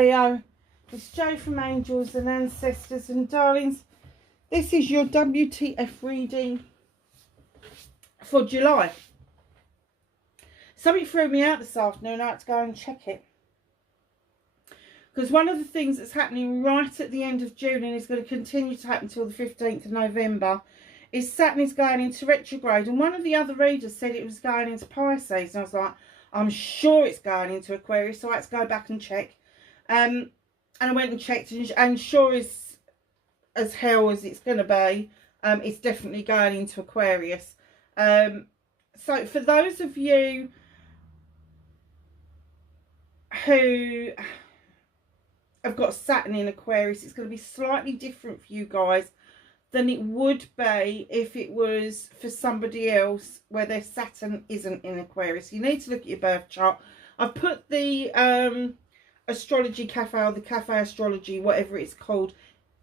Leo. It's Jo from Angels and Ancestors and Darlings. This is your WTF reading for July. Something threw me out this afternoon. I had to go and check it. Because one of the things that's happening right at the end of June and is going to continue to happen until the 15th of November is Saturn is going into retrograde. And one of the other readers said it was going into Pisces. And I was like, I'm sure it's going into Aquarius. So I had to go back and check. And I went and checked. And sure as hell as it's going to be, it's definitely going into Aquarius. So for those of you who have got Saturn in Aquarius, it's going to be slightly different for you guys than it would be if it was for somebody else where their Saturn isn't in Aquarius. You need to look at your birth chart. I've put the Astrology Cafe or the Cafe Astrology, whatever it's called,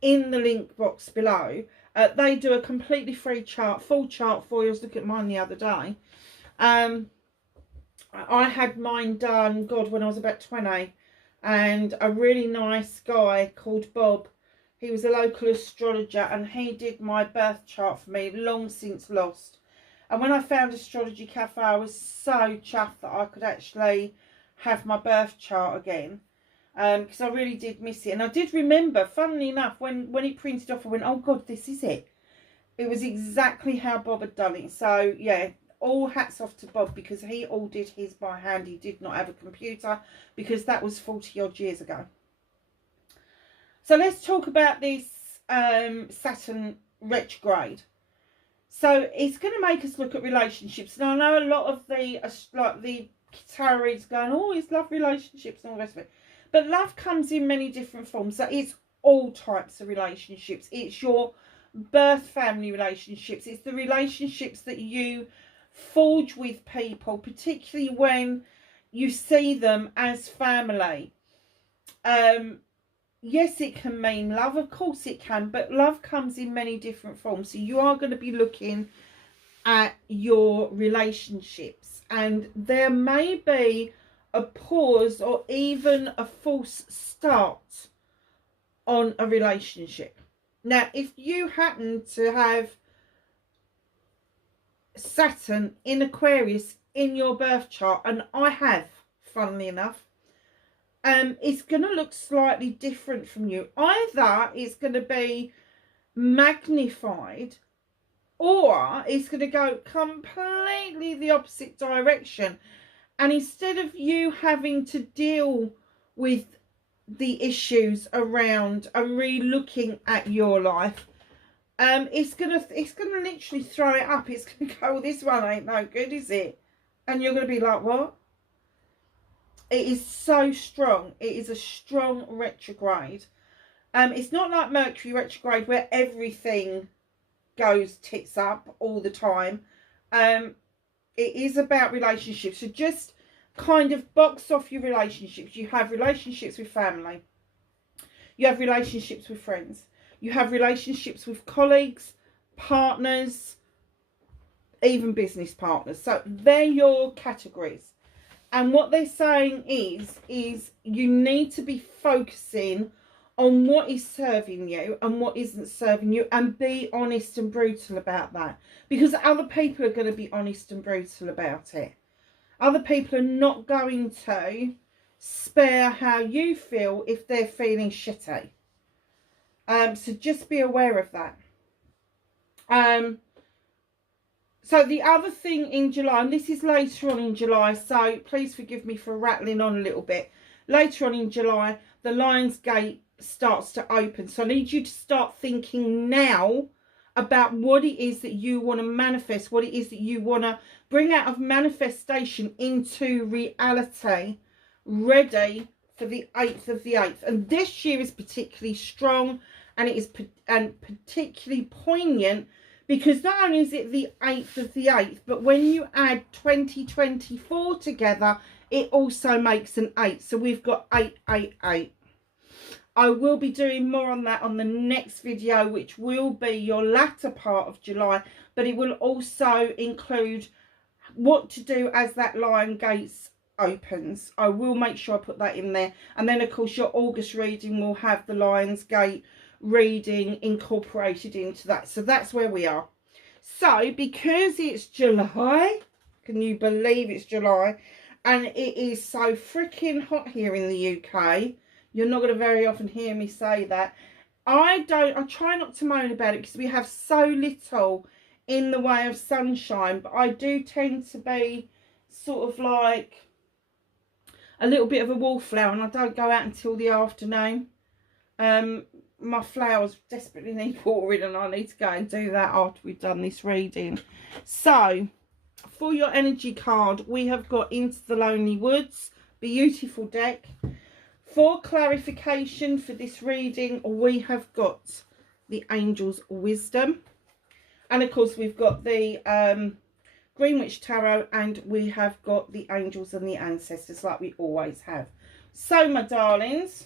in the link box below. They do a completely free chart, full chart for you. I was looking at mine the other day. I had mine done, God, when I was about 20. And a really nice guy called Bob, he was a local astrologer, and he did my birth chart for me, long since lost. And when I found Astrology Cafe, I was so chuffed that I could actually have my birth chart again. Because I really did miss it. And I did remember, funnily enough, when it printed off, I went, oh God, this is it. It was exactly how Bob had done it. So, yeah, all hats off to Bob, because he all did his by hand. He did not have a computer, because that was 40 odd years ago. So let's talk about this Saturn retrograde. So it's going to make us look at relationships. Now I know a lot of the tarot readers going, oh, it's love relationships and all the rest of it. But love comes in many different forms. So it's all types of relationships. It's your birth family relationships. It's the relationships that you forge with people, particularly when you see them as family. Yes, it can mean love, of course it can, but love comes in many different forms. So you are going to be looking at your relationships, and there may be a pause or even a false start on a relationship. Now, if you happen to have Saturn in Aquarius in your birth chart, and I have, funnily enough, it's going to look slightly different from you. Either it's going to be magnified, or it's going to go completely the opposite direction. And instead of you having to deal with the issues around and re-looking at your life, it's gonna literally throw it up. It's gonna go, well, this one ain't no good, is it? And you're gonna be like, what? It is so strong. It is a strong retrograde. It's not like Mercury retrograde where everything goes tits up all the time. It is about relationships. So just kind of box off your relationships. You have relationships with family. You have relationships with friends. You have relationships with colleagues, partners, even business partners. So they're your categories. And what they're saying is you need to be focusing on what is serving you and what isn't serving you, and be honest and brutal about that. Because other people are going to be honest and brutal about it. Other people are not going to spare how you feel if they're feeling shitty. So just be aware of that. So the other thing in July, and this is later on in July, so please forgive me for rattling on a little bit. Later on in July, the Lion's Gate starts to open. So I need you to start thinking now about what it is that you want to manifest, what it is that you want to bring out of manifestation into reality, ready for the 8th of the 8th. And this year is particularly strong, and it is particularly poignant, because not only is it the 8th of the 8th, but when you add 2024 together, it also makes an 8. So we've got 888. I will be doing more on that on the next video, which will be your latter part of July, but it will also include what to do as that Lion Gates opens. I will make sure I put that in there. And then, of course, your August reading will have the Lionsgate reading incorporated into that. So that's where we are. So because it's July, can you believe it's July? And it is so freaking hot here in the UK. You're not going to very often hear me say that. I try not to moan about it because we have so little in the way of sunshine. But I do tend to be sort of like a little bit of a wallflower, and I don't go out until the afternoon. My flowers desperately need watering, and I need to go and do that after we've done this reading. So for your energy card, we have got Into the Lonely Woods, beautiful deck. For clarification for this reading, we have got the Angel's Wisdom, and of course we've got the Greenwich Tarot, and we have got the Angels and the Ancestors, like we always have. So my darlings,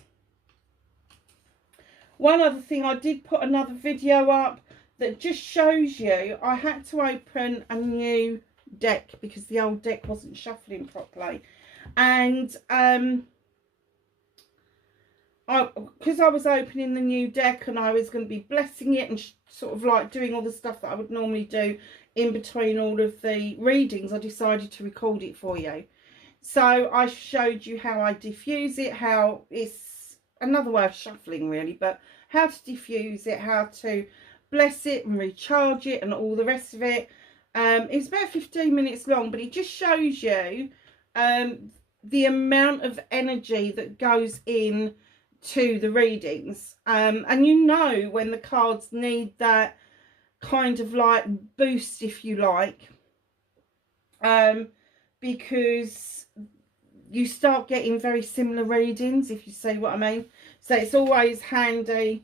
one other thing, I did put another video up that just shows you I had to open a new deck because the old deck wasn't shuffling properly. And because I was opening the new deck and I was going to be blessing it and sort of like doing all the stuff that I would normally do in between all of the readings, I decided to record it for you. So I showed you how I diffuse it, how it's another way of shuffling really, but how to diffuse it, how to bless it and recharge it and all the rest of it. It's about 15 minutes long, but it just shows you the amount of energy that goes in to the readings, and you know when the cards need that kind of like boost, if you like, because you start getting very similar readings, if you see what I mean. So it's always handy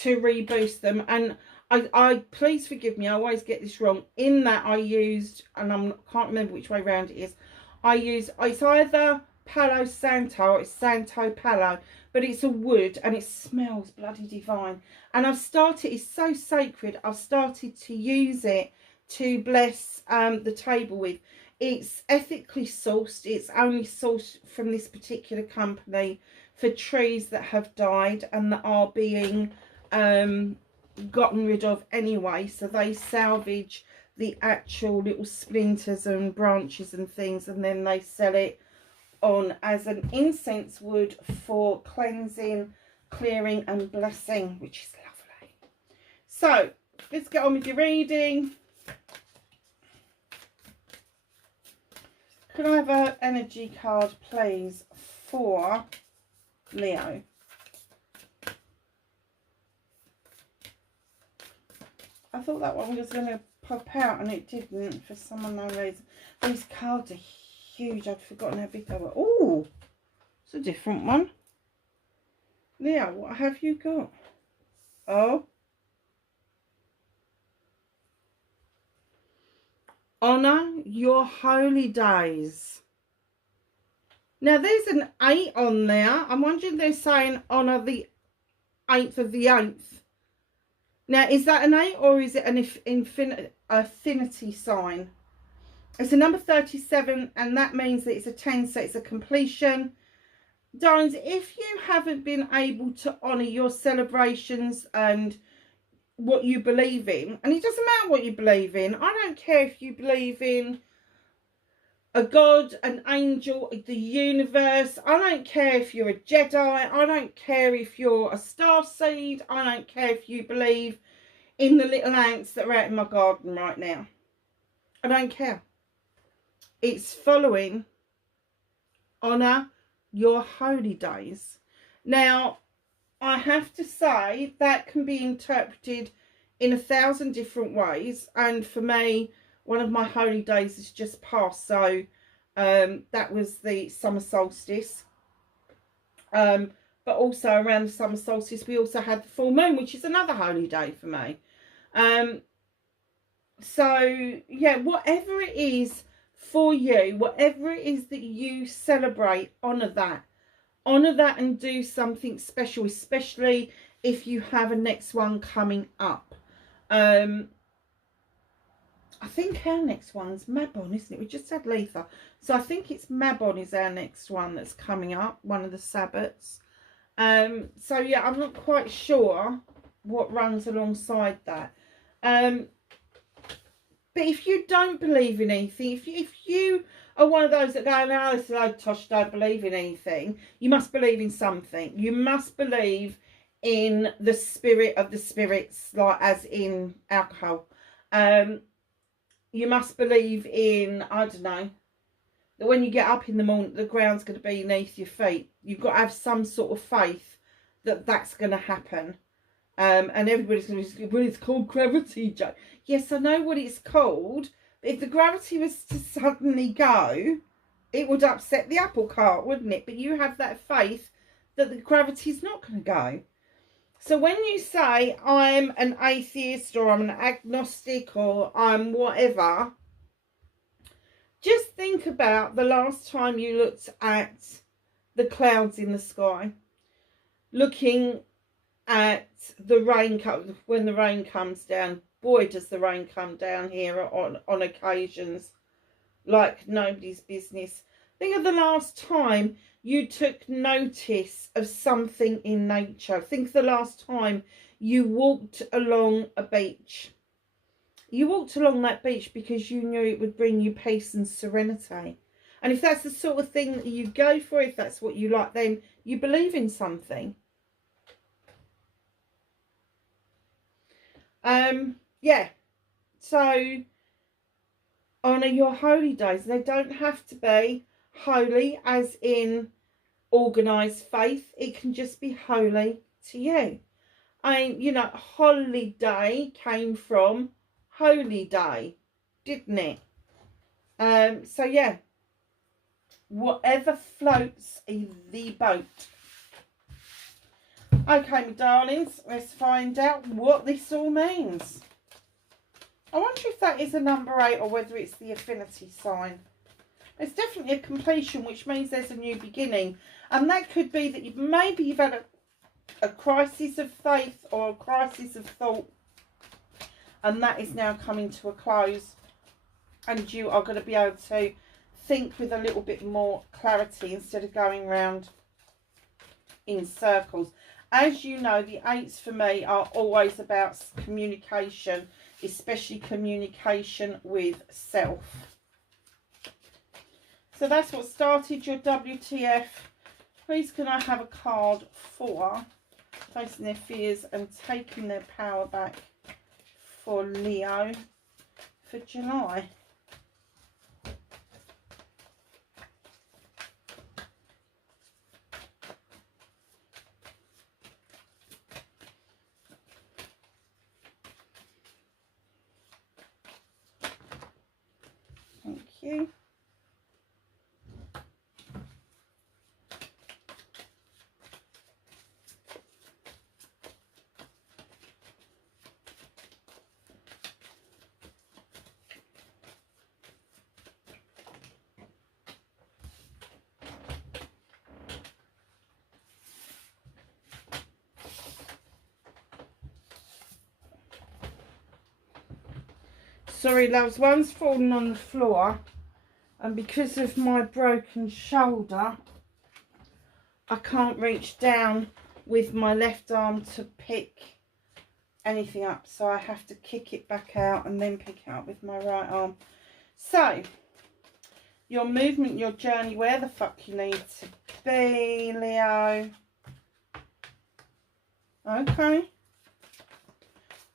to reboost them. And I please forgive me, I always get this wrong, in that I used, and I can't remember which way round it is, it's either Palo Santo or it's Santo Palo, but it's a wood and it smells bloody divine. And I've started, it's so sacred, I've started to use it to bless the table with. It's ethically sourced, it's only sourced from this particular company for trees that have died and that are being gotten rid of anyway. So they salvage the actual little splinters and branches and things, and then they sell it on as an incense wood for cleansing, clearing and blessing, which is lovely. So let's get on with your reading. Could I have an energy card please for Leo? I thought that one was going to pop out and it didn't for some unknown reason. These cards are huge. I'd forgotten how big they were. Oh, it's a different one. Leo, what have you got? Oh. Honour your holy days. Now there's an 8 on there. I'm wondering they're saying honour the 8th of the 8th. Now is that an 8 or is it an infinity sign? It's a number 37 and that means that it's a 10, so it's a completion. Darlings, if you haven't been able to honour your celebrations and what you believe in, and it doesn't matter what you believe in, I don't care if you believe in a god, an angel, the universe, I don't care if you're a Jedi, I don't care if you're a starseed, I don't care if you believe in the little ants that are out in my garden right now. I don't care. It's following honour your holy days. Now, I have to say that can be interpreted in 1,000 different ways, and for me, one of my holy days has just passed, so that was the summer solstice. But also around the summer solstice, we also had the full moon, which is another holy day for me. So yeah, whatever it is for you, whatever it is that you celebrate, honour that. Honour that and do something special, especially if you have a next one coming up. I think our next one's Mabon, isn't it? We just had Letha. So I think it's Mabon is our next one that's coming up, one of the Sabbats. So yeah, I'm not quite sure what runs alongside that. But if you don't believe in anything, if you are one of those that go, no, this is like, Tosh, don't believe in anything, you must believe in something. You must believe in the spirit of the spirits, like as in alcohol. You must believe in, I don't know, that when you get up in the morning, the ground's going to be beneath your feet. You've got to have some sort of faith that that's going to happen. And everybody's going to be, well, it's called gravity, Joe. Yes, I know what it's called. But if the gravity was to suddenly go, it would upset the apple cart, wouldn't it? But you have that faith that the gravity's not going to go. So when you say, I'm an atheist or I'm an agnostic or I'm whatever, just think about the last time you looked at the clouds in the sky, looking at the rain, when the rain comes down. Boy, does the rain come down here on occasions like nobody's business. Think of the last time you took notice of something in nature. Think of the last time you walked along a beach. You walked along that beach because you knew it would bring you peace and serenity. And if that's the sort of thing that you go for, if that's what you like, then you believe in something. Yeah, so honour your holy days. They don't have to be holy as in organised faith. It can just be holy to you. You know, holiday came from holy day, didn't it? So yeah, whatever floats the boat. Okay, my darlings, let's find out what this all means. I wonder if that is a number 8 or whether it's the affinity sign. It's definitely a completion, which means there's a new beginning. And that could be that you've had a crisis of faith or a crisis of thought. And that is now coming to a close. And you are going to be able to think with a little bit more clarity instead of going round in circles. As you know, the 8s for me are always about communication, especially communication with self. So that's what started your WTF. Please can I have a card for facing their fears and taking their power back for Leo for July? Thank you. Sorry, loves, one's fallen on the floor, and because of my broken shoulder, I can't reach down with my left arm to pick anything up, so I have to kick it back out and then pick it up with my right arm. So, your movement, your journey, where the fuck you need to be, Leo. Okay.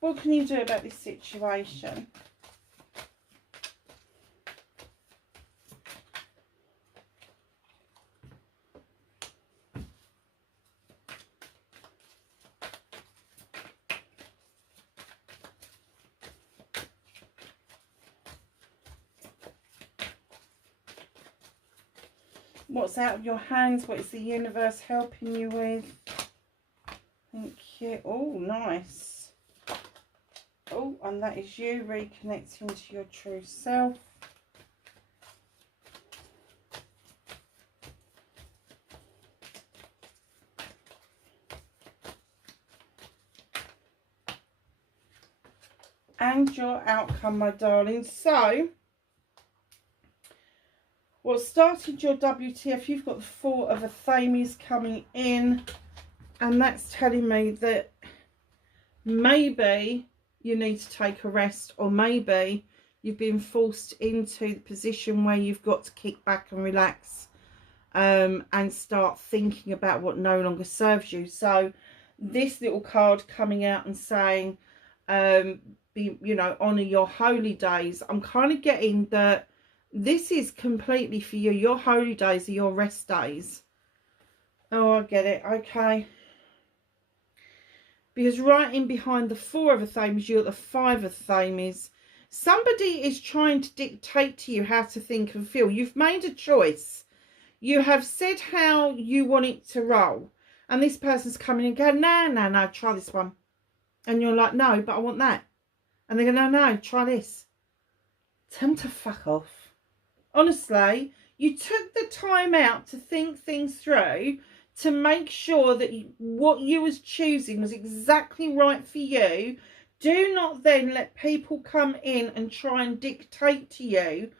What can you do about this situation? What's out of your hands? What is the universe helping you with? Thank you. Oh, nice. Oh, and that is you reconnecting to your true self. and your outcome, my darling. So, what started your WTF, you've got the Four of Affirmations coming in, and that's telling me that maybe you need to take a rest, or maybe you've been forced into the position where you've got to kick back and relax, and start thinking about what no longer serves you. So this little card coming out and saying, you know, honour your holy days. I'm kind of getting that this is completely for you. Your holy days are your rest days. Oh, I get it. Okay. Because right in behind the Four of Affirmations, you've got the Five of Affirmations. Somebody is trying to dictate to you how to think and feel. You've made a choice. You have said how you want it to roll. And this person's coming and going, no, try this one. And you're like, no, but I want that. And they go, no, try this. Tell them to fuck off. Honestly, you took the time out to think things through, to make sure that what you was choosing was exactly right for you. Do not then let people come in and try and dictate to you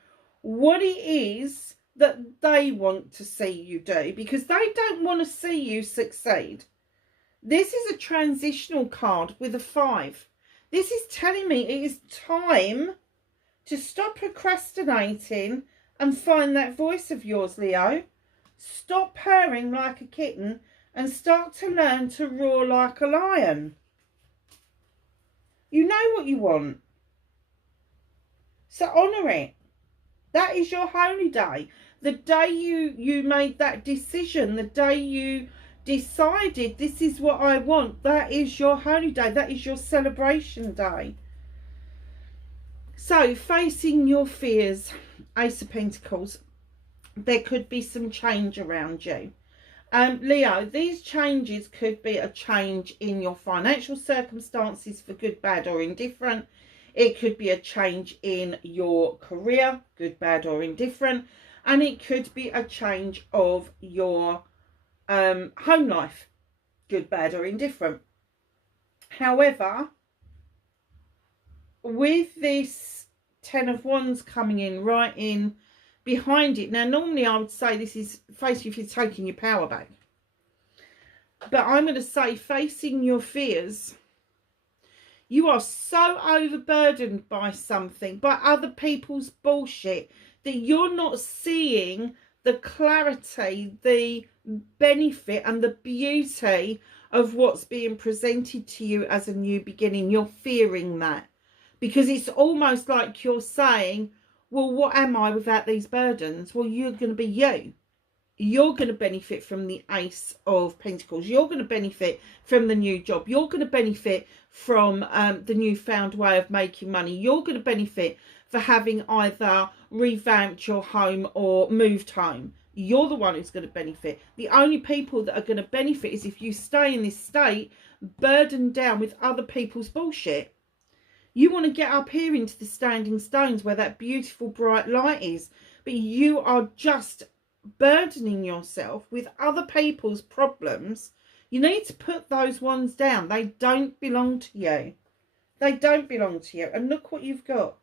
what it is that they want to see you do, because they don't want to see you succeed. This is a transitional card with a 5. This is telling me it is time to stop procrastinating and find that voice of yours, Leo. Stop purring like a kitten and start to learn to roar like a lion. You know what you want, so honour it. That is your holy day. The day you made that decision, the day you decided this is what I want, that is your holy day. That is your celebration day. So, facing your fears, Ace of Pentacles, there could be some change around you. Leo, these changes could be a change in your financial circumstances for good, bad or indifferent. It could be a change in your career, good, bad or indifferent. And it could be a change of your home life, good, bad or indifferent. However, with this 10 of Wands coming in right in behind it. Now, normally I would say this is facing if you're taking your power back. But I'm going to say facing your fears. You are so overburdened by something, by other people's bullshit, that you're not seeing the clarity, the benefit and the beauty of what's being presented to you as a new beginning. You're fearing that. Because it's almost like you're saying, well, what am I without these burdens? Well, you're going to be you. You're going to benefit from the Ace of Pentacles. You're going to benefit from the new job. You're going to benefit from the newfound way of making money. You're going to benefit for having either revamped your home or moved home. You're the one who's going to benefit. The only people that are going to benefit is if you stay in this state, burdened down with other people's bullshit. You want to get up here into the standing stones where that beautiful bright light is, but you are just burdening yourself with other people's problems. You need to put those ones down. They don't belong to you. They don't belong to you. And look what you've got.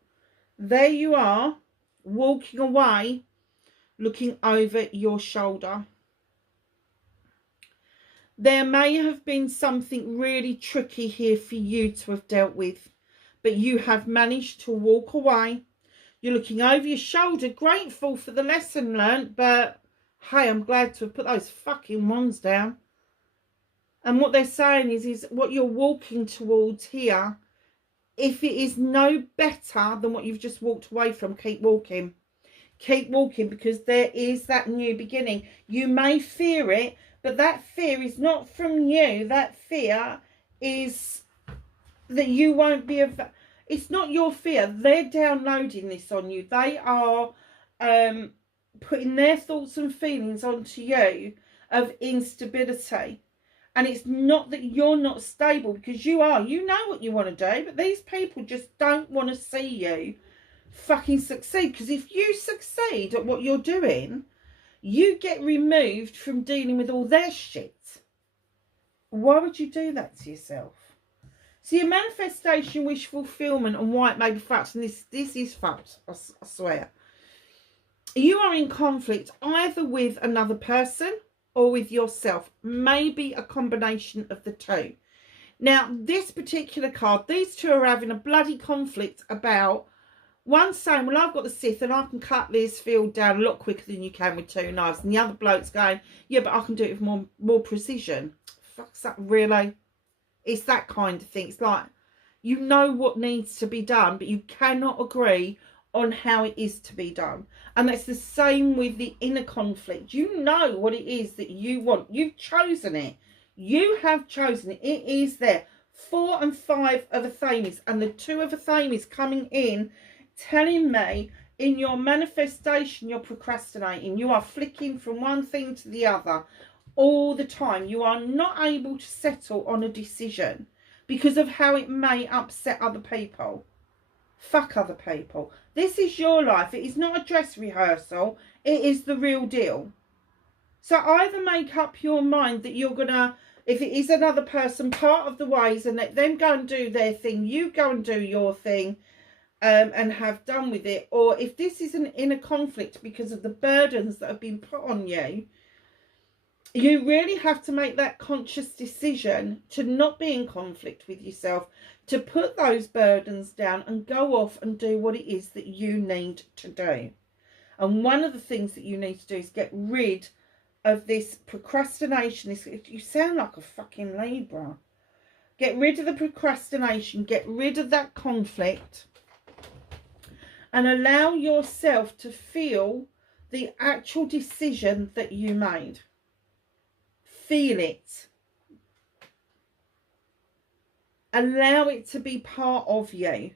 There you are, walking away, looking over your shoulder. There may have been something really tricky here for you to have dealt with, but you have managed to walk away. You're looking over your shoulder, grateful for the lesson learnt, but hey, I'm glad to have put those fucking ones down. And what they're saying is what you're walking towards here, if it is no better than what you've just walked away from, keep walking. Keep walking, because there is that new beginning. You may fear it, but that fear is not from you. That fear is that you won't be it's not your fear. They're downloading this on you. They are putting their thoughts and feelings onto you of instability. And it's not that you're not stable, because you are. You know what you want to do, but these people just don't want to see you fucking succeed. Because if you succeed at what you're doing, you get removed from dealing with all their shit. Why would you do that to yourself? So your manifestation, wish fulfillment, and why it may be fucked, and this is fucked, I swear. You are in conflict either with another person or with yourself. Maybe a combination of the two. Now, this particular card, these two are having a bloody conflict about one saying, well, I've got the Sith and I can cut this field down a lot quicker than you can with 2 knives. And the other bloke's going, yeah, but I can do it with more precision. Fuck's that, really? It's that kind of thing. It's like, you know what needs to be done, but you cannot agree on how it is to be done. And that's the same with the inner conflict. You know what it is that you want. You've chosen it. You have chosen it. It is there. 4 and 5 of Athames, and the 2 of Athames coming in, telling me in your manifestation you're procrastinating. You are flicking from one thing to the other all the time. You are not able to settle on a decision because of how it may upset other people. Fuck other people. This is your life. It is not a dress rehearsal. It is the real deal. So either make up your mind that you're gonna, if it is another person, part of the ways, and let them go and do their thing, you go and do your thing, and have done with it. Or if this is an inner conflict because of the burdens that have been put on you, you really have to make that conscious decision to not be in conflict with yourself, to put those burdens down and go off and do what it is that you need to do. And one of the things that you need to do is get rid of this procrastination. You sound like a fucking Libra. Get rid of the procrastination, get rid of that conflict, and allow yourself to feel the actual decision that you made. Feel it. Allow it to be part of you.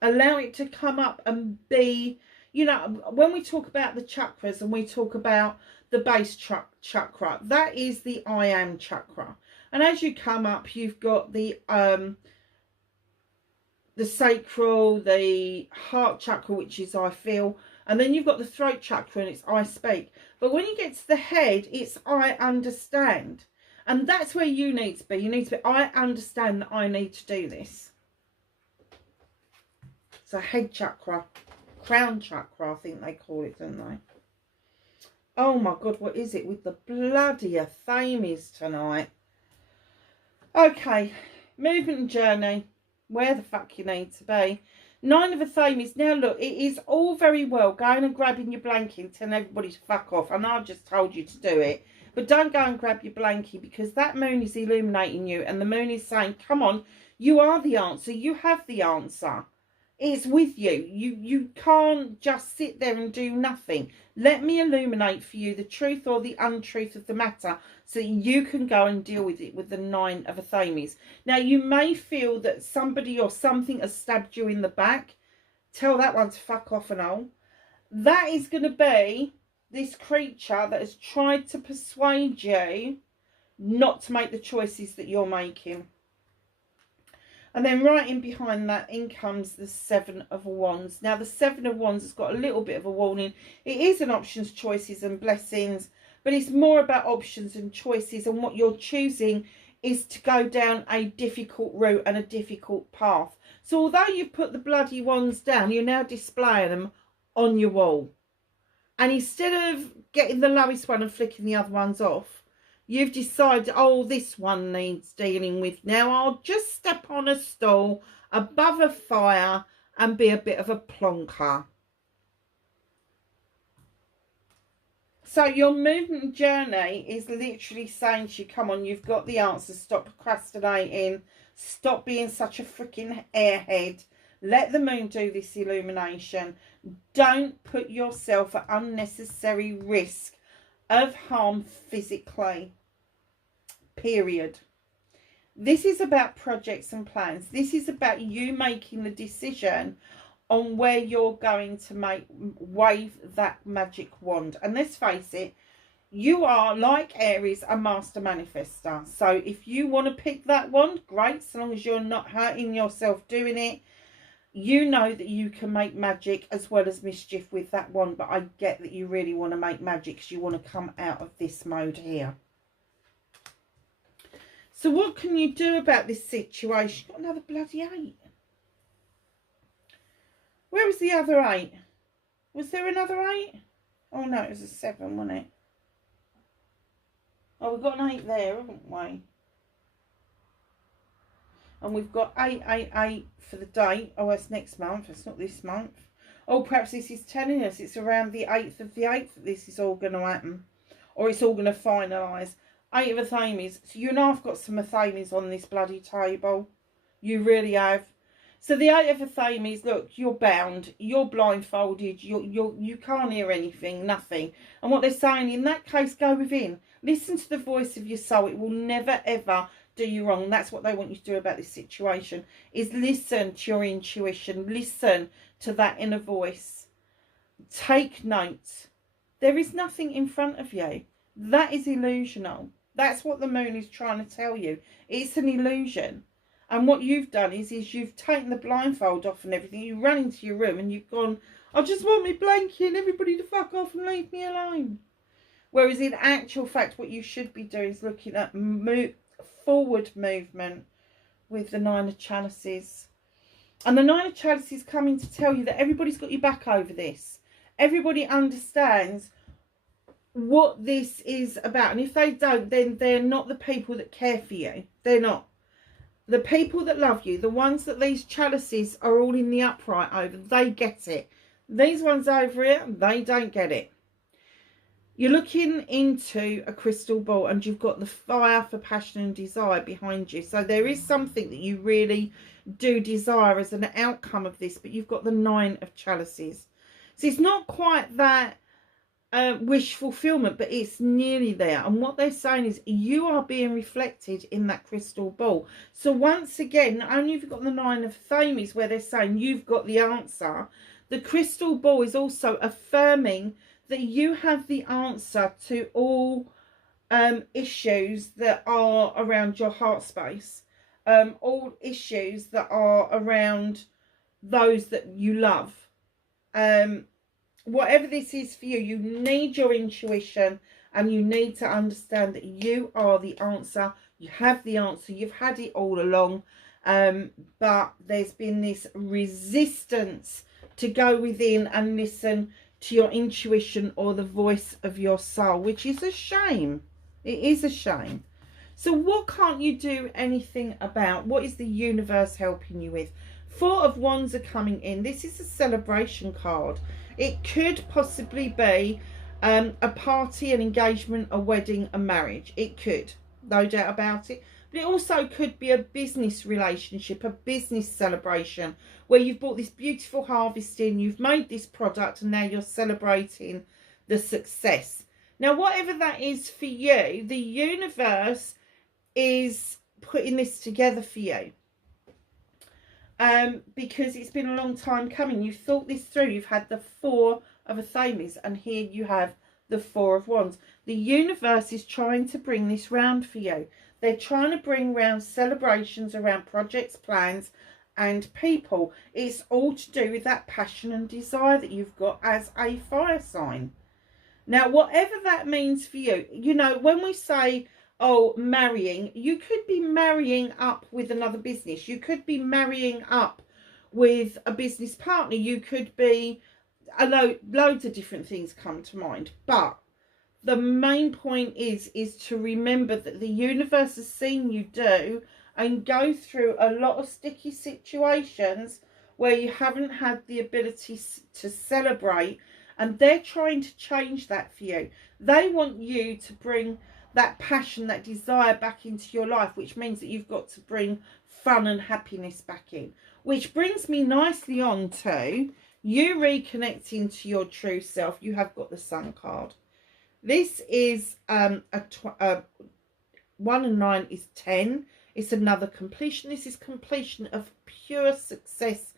Allow it to come up and be, you know, when we talk about the chakras and we talk about the base chakra, that is the I am chakra. And as you come up, you've got the sacral, the heart chakra, which is I feel, and then you've got the throat chakra and it's I speak. But when you get to the head, it's I understand. And that's where you need to be. You need to be, I understand that I need to do this. So head chakra, crown chakra, I think they call it, don't they? Oh my God, what is it with the bloody Athames tonight? Okay, movement and journey. Where the fuck you need to be. 9 of Athames. Now look, it is all very well going and grabbing your blankie and telling everybody to fuck off. I know I've just told you to do it. But don't go and grab your blankie, because that moon is illuminating you. And the moon is saying, come on, you are the answer. You have the answer. It's with you. You can't just sit there and do nothing. Let me illuminate for you the truth or the untruth of the matter, so you can go and deal with it with the 9 of Athames. Now, you may feel that somebody or something has stabbed you in the back. Tell that one to fuck off and all. That is going to be this creature that has tried to persuade you not to make the choices that you're making. And then right in behind that, in comes the 7 of Wands. Now, the 7 of Wands has got a little bit of a warning. It is an options, choices and blessings, but it's more about options and choices, and what you're choosing is to go down a difficult route and a difficult path. So although you've put the bloody wands down, you're now displaying them on your wall. And instead of getting the lowest one and flicking the other ones off, you've decided, oh, this one needs dealing with. Now I'll just step on a stool above a fire and be a bit of a plonker. So your movement journey is literally saying to you, come on, you've got the answers. Stop procrastinating. Stop being such a freaking airhead. Let the moon do this illumination. Don't put yourself at unnecessary risk of harm physically. Period. This is about projects and plans. This is about you making the decision on where you're going to wave that magic wand. And let's face it, you are, like Aries, a master manifester. So if you want to pick that wand, great, so long as you're not hurting yourself doing it. You know that you can make magic as well as mischief with that wand, but I get that you really want to make magic because you want to come out of this mode here. So what can you do about this situation? Got another bloody 8. Where was the other 8? Was there another 8? Oh no, it was a 7, wasn't it? Oh, we've got an 8 there, haven't we? And we've got 888 for the date. Oh, that's next month. It's not this month. Oh, perhaps this is telling us it's around the 8th of the 8th that this is all going to happen. Or it's all going to finalise. 8 of Athames. So you know I've got some Athames on this bloody table. You really have. So the 8 of Athames, look, you're bound. You're blindfolded. You can't hear anything, nothing. And what they're saying, in that case, go within. Listen to the voice of your soul. It will never, ever do you wrong. That's what they want you to do about this situation, is listen to your intuition. Listen to that inner voice. Take notes. There is nothing in front of you. That is illusional. That's what the moon is trying to tell you. It's an illusion. And what you've done is you've taken the blindfold off and everything. You run into your room and you've gone, I just want my blanket and everybody to fuck off and leave me alone. Whereas in actual fact, what you should be doing is looking at forward movement with the 9 of Chalices. And the 9 of Chalices coming to tell you that everybody's got your back over this. Everybody understands what this is about. And if they don't, then they're not the people that care for you. They're not. The people that love you, the ones that these chalices are all in the upright over, they get it. These ones over here, they don't get it. You're looking into a crystal ball and you've got the fire for passion and desire behind you. So there is something that you really do desire as an outcome of this, but you've got the 9 of Chalices. So it's not quite that wish fulfillment, but it's nearly there. And what they're saying is you are being reflected in that crystal ball. So once again, not only have you got the 9 of Thames where they're saying you've got the answer, the crystal ball is also affirming that you have the answer to all issues that are around your heart space, all issues that are around those that you love. Whatever this is for you, you need your intuition and you need to understand that you are the answer. You have the answer. You've had it all along. But there's been this resistance to go within and listen to your intuition or the voice of your soul, which is a shame. It is a shame. So what can't you do anything about? What is the universe helping you with? 4 of Wands are coming in. This is a celebration card. It could possibly be a party, an engagement, a wedding, a marriage. It could, no doubt about it. But it also could be a business relationship, a business celebration, where you've brought this beautiful harvest in, you've made this product, and now you're celebrating the success. Now, whatever that is for you, the universe is putting this together for you. Because it's been a long time coming. You've thought this through. You've had the 4 of Athames, and here you have the 4 of Wands. The universe is trying to bring this round for you. They're trying to bring round celebrations around projects, plans, and people. It's all to do with that passion and desire that you've got as a fire sign. Now, whatever that means for you, you know, when we say, oh, marrying, you could be marrying up with another business. You could be marrying up with a business partner. You could be, loads of different things come to mind. But the main point is to remember that the universe has seen you do and go through a lot of sticky situations where you haven't had the ability to celebrate. And they're trying to change that for you. They want you to bring that passion, that desire back into your life, which means that you've got to bring fun and happiness back in. Which brings me nicely on to you reconnecting to your true self. You have got the Sun card. This is 1 and 9 is 10. It's another completion. This is completion of pure success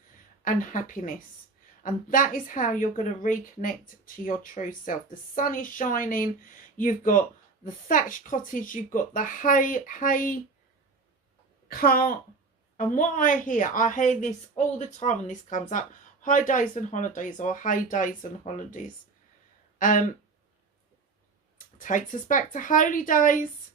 and happiness. And that is how you're going to reconnect to your true self. The sun is shining. You've got the thatched cottage, you've got the hay cart. And what I hear this all the time when this comes up, high days and holidays, or hay days and holidays. Takes us back to holy days.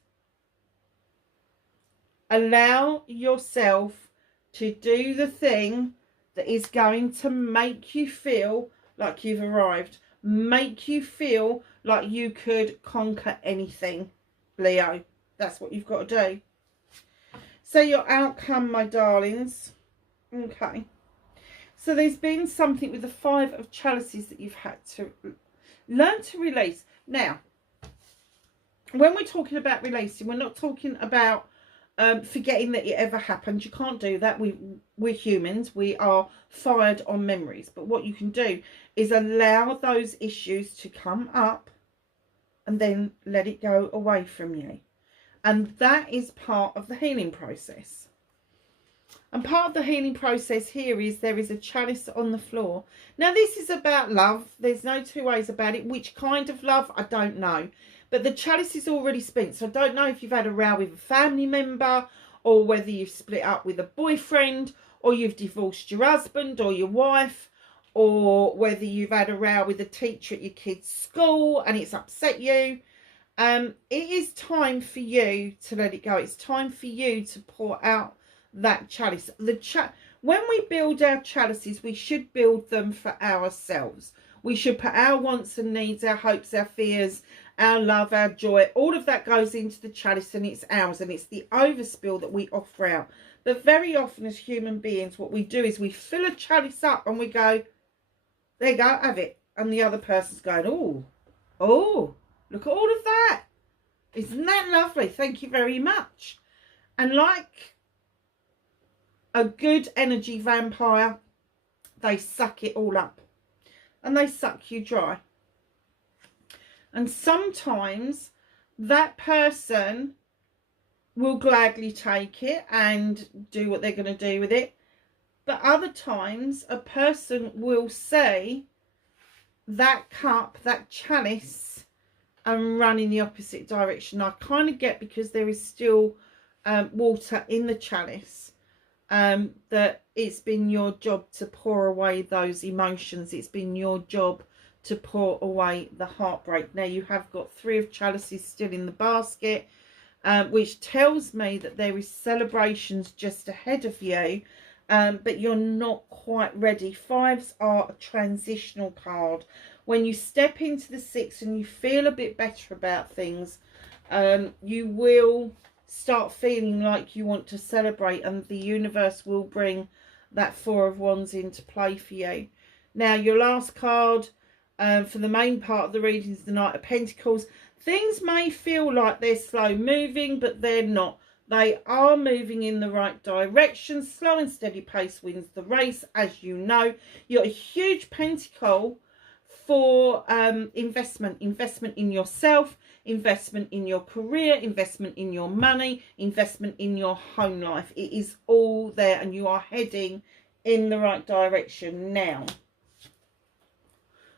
Allow yourself to do the thing that is going to make you feel like you've arrived. Make you feel like you could conquer anything, Leo. That's what you've got to do. So your outcome, my darlings. Okay. So there's been something with the 5 of chalices that you've had to learn to release. Now, when we're talking about releasing, we're not talking about forgetting that it ever happened. You can't do that. We're humans. We are fired on memories. But what you can do is allow those issues to come up and then let it go away from you. And that is part of the healing process. And part of the healing process here is there is a chalice on the floor. Now, this is about love. There's no two ways about it. Which kind of love, I don't know. But the chalice is already spent. So I don't know if you've had a row with a family member, or whether you've split up with a boyfriend, or you've divorced your husband or your wife, or whether you've had a row with a teacher at your kid's school and it's upset you. It is time for you to let it go. It's time for you to pour out that chalice. When we build our chalices, we should build them for ourselves. We should put our wants and needs, our hopes, our fears, our love, our joy, all of that goes into the chalice, and it's ours, and it's the overspill that we offer out. But very often as human beings, what we do is we fill a chalice up and we go, there you go, have it. And the other person's going, oh, look at all of that. Isn't that lovely? Thank you very much. And like a good energy vampire, they suck it all up. And they suck you dry. And sometimes that person will gladly take it and do what they're going to do with it. But other times a person will see that cup, that chalice, and run in the opposite direction. I kind of get, because there is still water in the chalice, that it's been your job to pour away those emotions. It's been your job to pour away the heartbreak. Now you have got 3 of chalices still in the basket, which tells me that there is celebrations just ahead of you, but you're not quite ready. 5s are a transitional card. When you step into the 6 and you feel a bit better about things, you will start feeling like you want to celebrate, and the universe will bring that 4 of Wands into play for you. Now your last card for the main part of the reading is the Knight of Pentacles. Things may feel like they're slow moving, but they're not. They are moving in the right direction. Slow and steady pace wins the race, as you know. You're a huge pentacle for investment in yourself, investment in your career, investment in your money, investment in your home life. It is all there, and you are heading in the right direction. Now,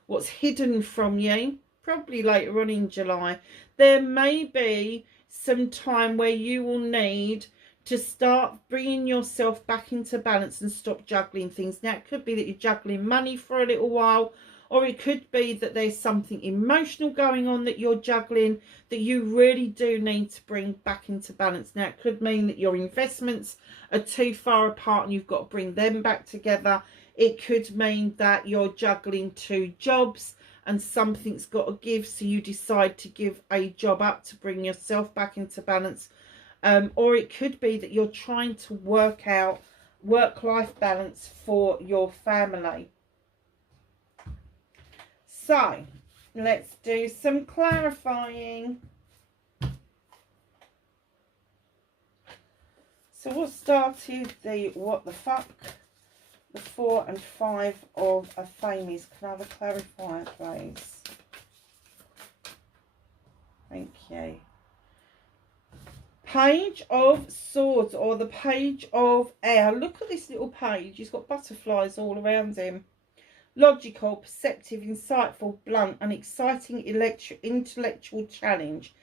what's hidden from you, probably later on in July, there may be some time where you will need to start bringing yourself back into balance and stop juggling things. Now, it could be that you're juggling money for a little while, or it could be that there's something emotional going on that you're juggling that you really do need to bring back into balance. Now, it could mean that your investments are too far apart and you've got to bring them back together. It could mean that you're juggling 2 jobs and something's got to give, so you decide to give a job up to bring yourself back into balance. Or it could be that you're trying to work out work-life balance for your family. So, let's do some clarifying. So what started the what the fuck? The 4 and 5 of Affirmations. Can I have a clarifier, please? Thank you. Page of Swords, or the Page of Air. Look at this little page. He's got butterflies all around him. Logical, perceptive, insightful, blunt, and exciting intellectual challenge.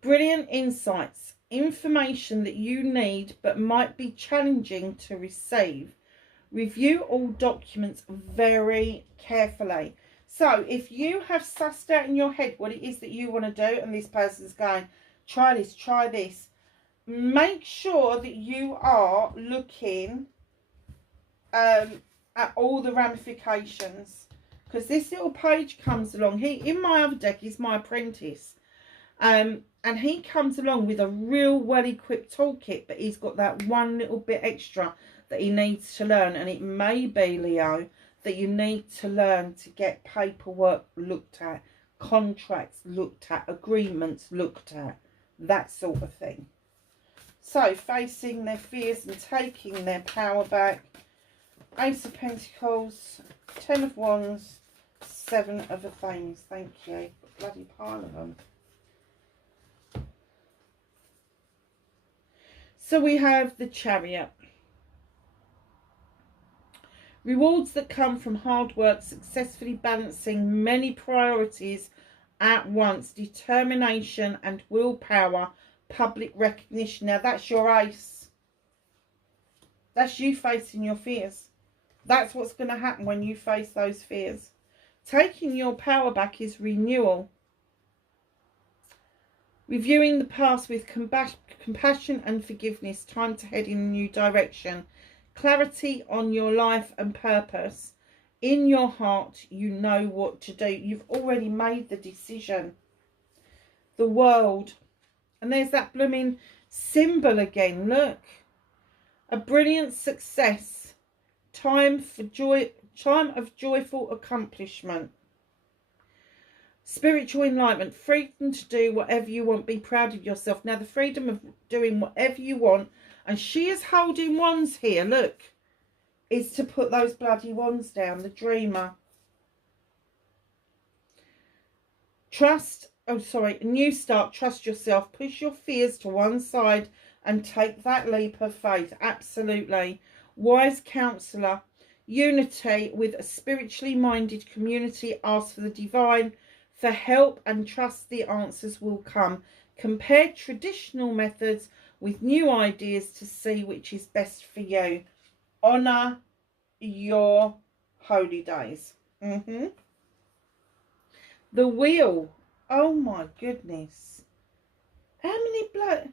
Brilliant insights. Information that you need but might be challenging to receive. Review all documents very carefully. So if you have sussed out in your head what it is that you want to do, and this person's going, try this, make sure that you are looking at all the ramifications, because this little page comes along. He, in my other deck, is my apprentice, and he comes along with a real well-equipped toolkit, but he's got that one little bit extra that he needs to learn. And it may be, Leo, that you need to learn to get paperwork looked at, contracts looked at, agreements looked at, that sort of thing. So, facing their fears and taking their power back. Ace of Pentacles, 10 of Wands, 7 of Affirmations. Thank you. Bloody pile of them. So we have the Chariot. Rewards that come from hard work, successfully balancing many priorities at once, determination and willpower, public recognition. Now that's your ace. That's you facing your fears. That's what's going to happen when you face those fears. Taking your power back is renewal. Reviewing the past with compassion and forgiveness. Time to head in a new direction. Clarity on your life and purpose. In your heart, you know what to do. You've already made the decision. The World. And there's that blooming symbol again. Look. A brilliant success. Time of joyful accomplishment. Spiritual enlightenment. Freedom to do whatever you want. Be proud of yourself. Now the freedom of doing whatever you want. And she is holding wands here. Look. Is to put those bloody wands down. The Dreamer. Trust. Oh, sorry. A new start. Trust yourself. Push your fears to one side and take that leap of faith. Absolutely. Wise counsellor. Unity with a spiritually minded community. Ask for the divine for help and trust the answers will come. Compare traditional methods with new ideas to see which is best for you. Honour your holy days. The Wheel. Oh my goodness. How many blood?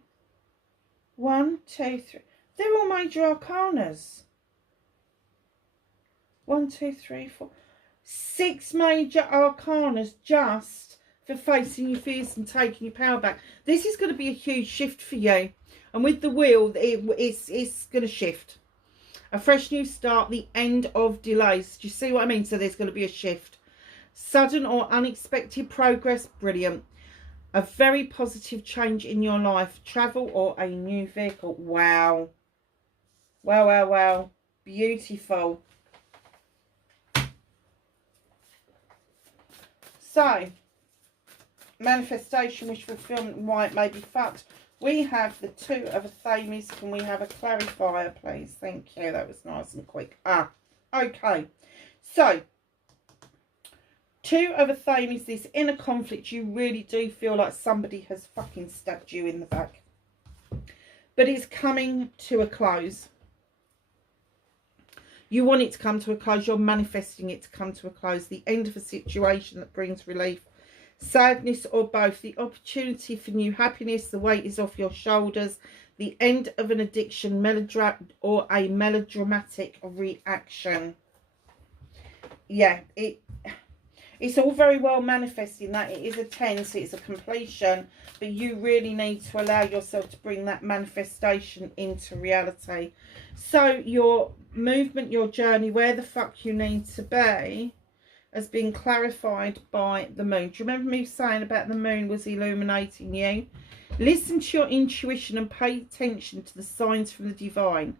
1, 2, 3. They're all major arcanas. 1, 2, 3, 4. 6 major arcanas just for facing your fears and taking your power back. This is going to be a huge shift for you. And with the Wheel, it's going to shift. A fresh new start, the end of delays. Do you see what I mean? So there's going to be a shift. Sudden or unexpected progress, brilliant. A very positive change in your life. Travel or a new vehicle. Wow. Wow, wow, wow. Beautiful. So, manifestation, wish fulfillment, and why it may be fucked. We have the 2 of Affirmations. Can we have a clarifier, please? Thank you. That was nice and quick. Okay. So, 2 of Affirmations, this inner conflict, you really do feel like somebody has fucking stabbed you in the back. But it's coming to a close. You want it to come to a close. You're manifesting it to come to a close. The end of a situation that brings relief. Sadness or both. The opportunity for new happiness. The weight is off your shoulders. The end of an addiction, or a melodramatic reaction. Yeah, it's all very well manifesting that. It is a 10, so it's a completion. But you really need to allow yourself to bring that manifestation into reality. So your movement, your journey, where the fuck you need to be, has been clarified by the moon. Do you remember me saying about the moon was illuminating you? Listen to your intuition and pay attention to the signs from the divine.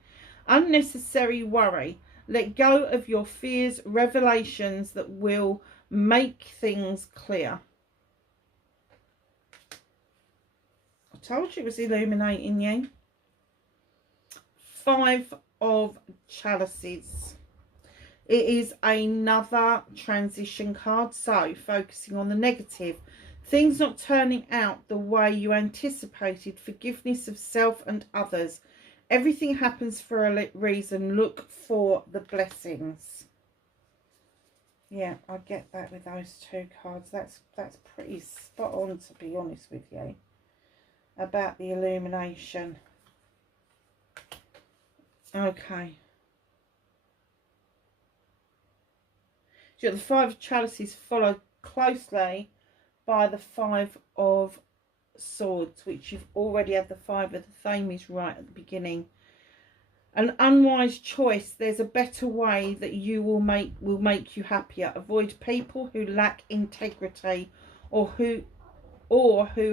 Unnecessary worry. Let go of your fears, revelations that will make things clear. I told you it was illuminating you. 5 of Chalices. It is another transition card. So, focusing on the negative. Things not turning out the way you anticipated. Forgiveness of self and others. Everything happens for a reason. Look for the blessings. Yeah, I get that with those 2 cards. That's pretty spot on, to be honest with you, about the illumination. Okay. So you've got the Five of Chalices followed closely by the Five of Swords, which you've already had the Five of the Thames right at the beginning. An unwise choice. There's a better way that you will make you happier. Avoid people who lack integrity or who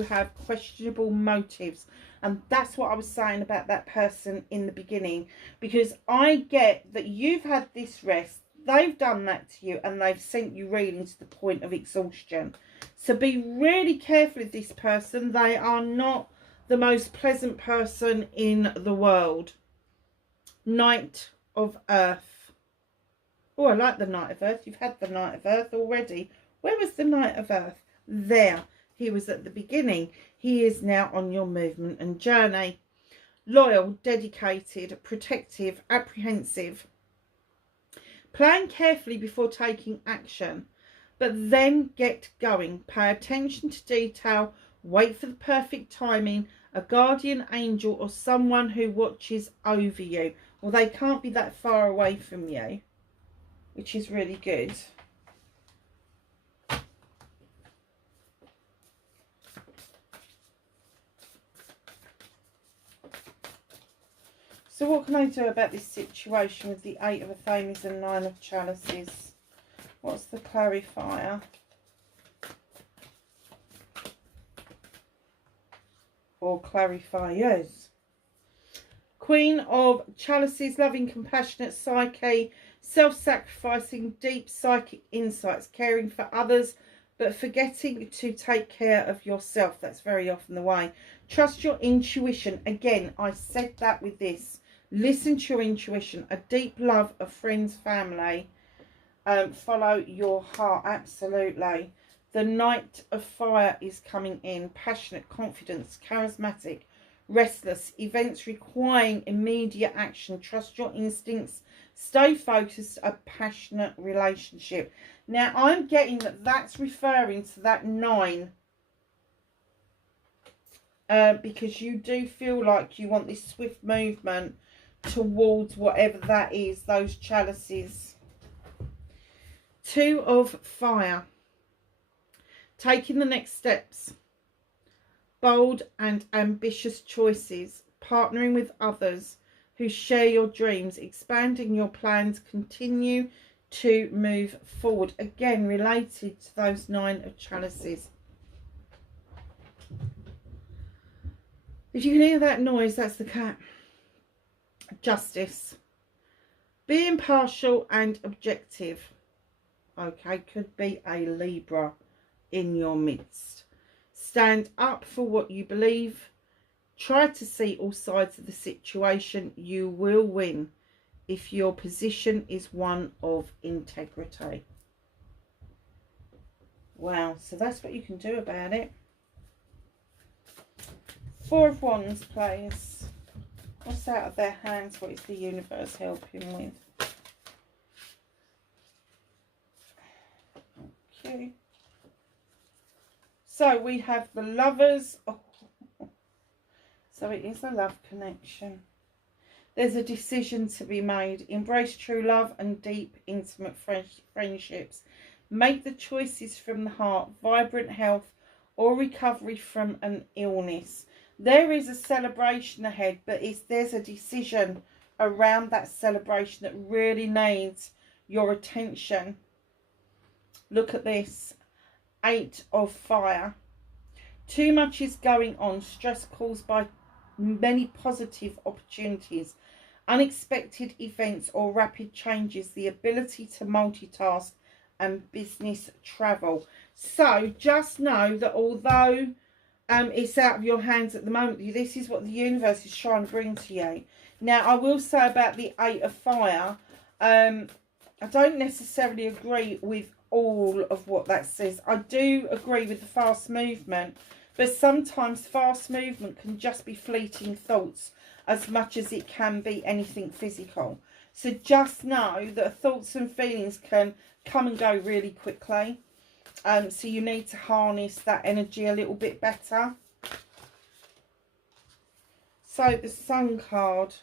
have questionable motives. And that's what I was saying about that person in the beginning, because I get that you've had this rest, they've done that to you, and they've sent you reading to the point of exhaustion. So be really careful with this person. They are not the most pleasant person in the world. Knight of Earth. Oh, I like the Knight of Earth. You've had the Knight of Earth already. Where was the Knight of Earth? There. He was at the beginning. He is now on your movement and journey. Loyal, dedicated, protective, apprehensive. Plan carefully before taking action, but then get going. Pay attention to detail. Wait for the perfect timing. A guardian angel or someone who watches over you. Well, they can't be that far away from you, which is really good. So what can I do about this situation with the Eight of Affirmations and Nine of Chalices? What's the clarifier? Or clarifiers? Queen of Chalices, loving, compassionate psyche, self-sacrificing, deep psychic insights, caring for others, but forgetting to take care of yourself. That's very often the way. Trust your intuition. Again, I said that with this. Listen to your intuition. A deep love of friends, family. Follow your heart. Absolutely. The Knight of Fire is coming in. Passionate, confident, charismatic, restless. Events requiring immediate action. Trust your instincts. Stay focused. A passionate relationship. Now, I'm getting that that's referring to that 9. Because you do feel like you want this swift movement towards whatever that is, those chalices. 2 of Fire. Taking the next steps. Bold and ambitious choices. Partnering with others who share your dreams. Expanding your plans. Continue to move forward. Again, related to those 9 of Chalices. If you can hear that noise, that's the cat. Justice. Be impartial and objective. Okay, could be a Libra in your midst. Stand up for what you believe. Try to see all sides of the situation. You will win if your position is one of integrity. Wow, so that's what you can do about it. 4 of Wands, please. What's out of their hands? What is the universe helping with? Okay. So we have the Lovers. Oh. So it is a love connection. There's a decision to be made. Embrace true love and deep, intimate friendships. Make the choices from the heart. Vibrant health or recovery from an illness. There is a celebration ahead, but there's a decision around that celebration that really needs your attention. Look at this. 8 of Fire. Too much is going on. Stress caused by many positive opportunities, unexpected events or rapid changes. The ability to multitask and business travel. So just know that although it's out of your hands at the moment, this is what the universe is trying to bring to you. Now, I will say about the 8 of Fire, I don't necessarily agree with all of what that says. I do agree with the fast movement, but sometimes fast movement can just be fleeting thoughts as much as it can be anything physical. So just know that thoughts and feelings can come and go really quickly. So you need to harness that energy a little bit better. So the Sun card.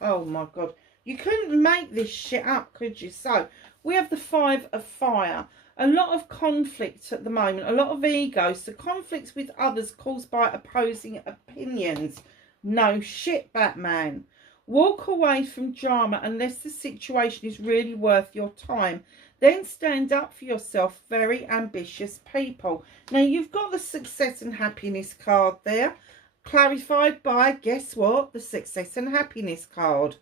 Oh my God. You couldn't make this shit up, could you? So we have the 5 of fire. A lot of conflict at the moment. A lot of ego. So conflicts with others caused by opposing opinions. No shit, Batman. Walk away from drama unless the situation is really worth your time. Then stand up for yourself, very ambitious people. Now, you've got the success and happiness card there, clarified by, guess what, the success and happiness card.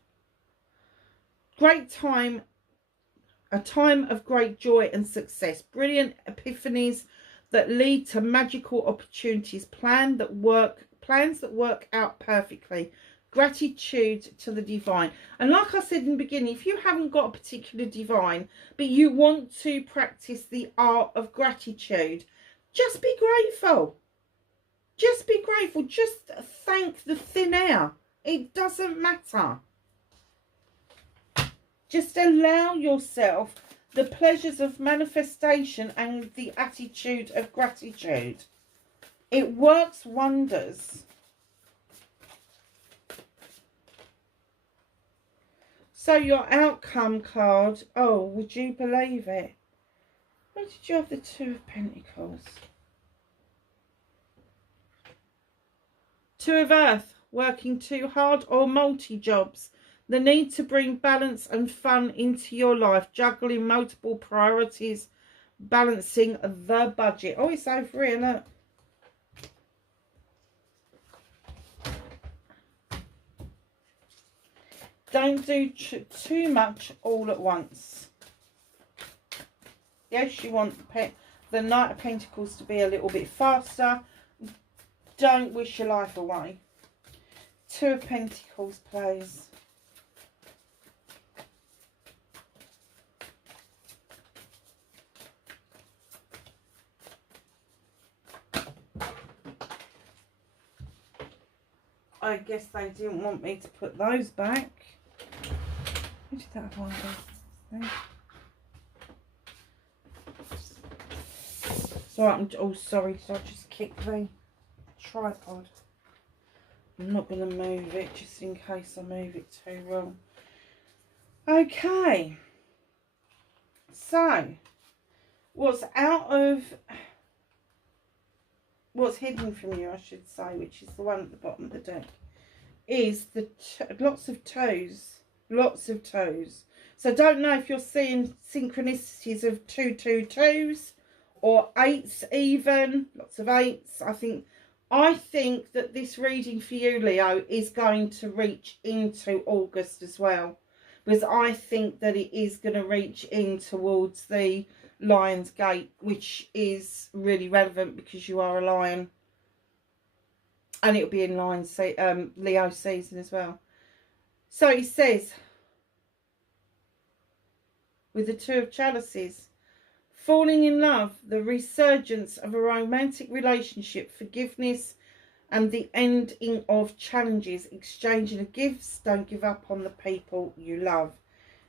Great time, a time of great joy and success. Brilliant epiphanies that lead to magical opportunities. Plans that work out perfectly. Gratitude to the divine. And like I said in the beginning, if you haven't got a particular divine, but you want to practice the art of gratitude, just be grateful. Just be grateful. Just thank the thin air. It doesn't matter. Just allow yourself the pleasures of manifestation and the attitude of gratitude. It works wonders. So your outcome card, oh, would you believe it? Where did you have the 2 of Pentacles? 2 of Earth, working too hard or multi-jobs. The need to bring balance and fun into your life, juggling multiple priorities, balancing the budget. Oh, it's over here, look. Don't do too much all at once. Yes, you want the Knight of Pentacles to be a little bit faster. Don't wish your life away. 2 of Pentacles, please. I guess they didn't want me to put those back. Who did that one go? So I'm, oh sorry, so I just kicked the tripod. I'm not going to move it just in case I move it too wrong. Okay. So, what's hidden from you, I should say, which is the one at the bottom of the deck, is the lots of toes. Lots of toes. So I don't know if you're seeing synchronicities of 2, 2, 2s or 8s even. Lots of 8s. I think that this reading for you, Leo, is going to reach into August as well. Because I think that it is going to reach in towards the Lion's Gate, which is really relevant because you are a lion. And it'll be in Leo season as well. So it says, with the 2 of Chalices, falling in love, the resurgence of a romantic relationship, forgiveness, and the ending of challenges, exchanging of gifts. Don't give up on the people you love.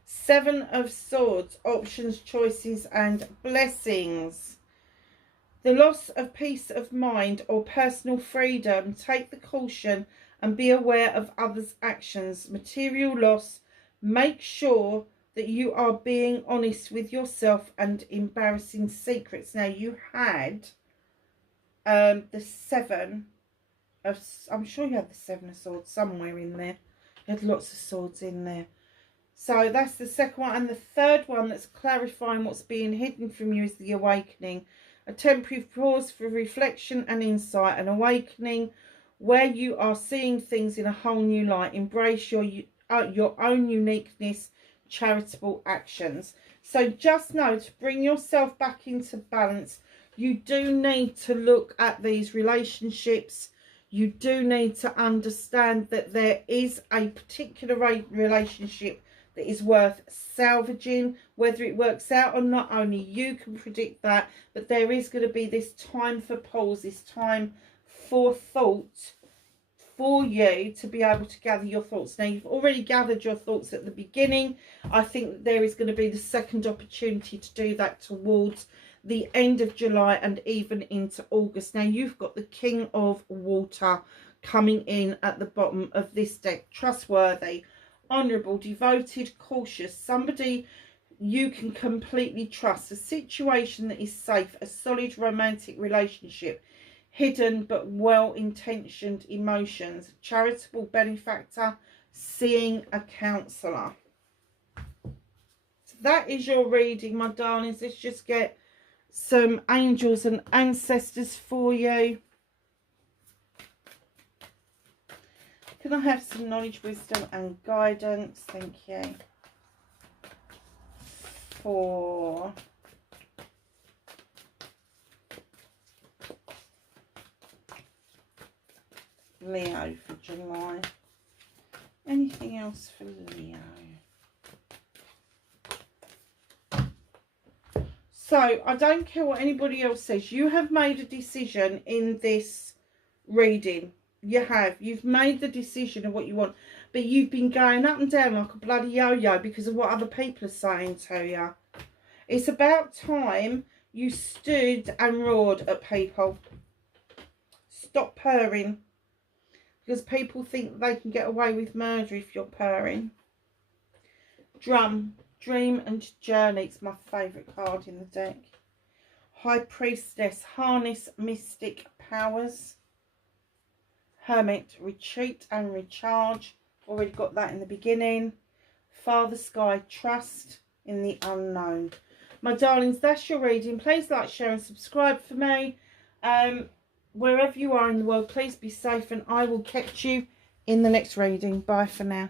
7 of Swords, options, choices, and blessings. The loss of peace of mind or personal freedom. Take the caution and be aware of others' actions. Material loss. Make sure that you are being honest with yourself, and embarrassing secrets. Now, you had the 7 of... I'm sure you had the 7 of Swords somewhere in there. You had lots of swords in there. So that's the second one. And the third one that's clarifying what's being hidden from you is the awakening. A temporary pause for reflection and insight. An awakening where you are seeing things in a whole new light. Embrace your own uniqueness. Charitable actions. So just know, to bring yourself back into balance, you do need to look at these relationships. You do need to understand that there is a particular relationship that is worth salvaging. Whether it works out or not, only you can predict that, but there is going to be this time for pause, this time for thought, for you to be able to gather your thoughts. Now, you've already gathered your thoughts at the beginning. I think that there is going to be the second opportunity to do that towards the end of July and even into August. Now, you've got the King of Water coming in at the bottom of this deck. Trustworthy, honourable, devoted, cautious, somebody you can completely trust, a situation that is safe, a solid romantic relationship, hidden but well-intentioned emotions, charitable benefactor, seeing a counsellor. So that is your reading, my darlings. Let's just get some angels and ancestors for you. Can I have some knowledge, wisdom and guidance? Thank you. For Leo for July. Anything else for Leo? So, I don't care what anybody else says. You have made a decision in this reading. You have. You've made the decision of what you want. But you've been going up and down like a bloody yo-yo because of what other people are saying to you. It's about time you stood and roared at people. Stop purring. Because people think they can get away with murder if you're purring. Drum. Dream and Journey. It's my favourite card in the deck. High Priestess. Harness mystic powers. Hermit. Retreat and recharge. Already got that in the beginning. Father Sky. Trust in the unknown. My darlings, that's your reading. Please like, share and subscribe for me. Wherever you are in the world, please be safe, and I will catch you in the next reading. Bye for now.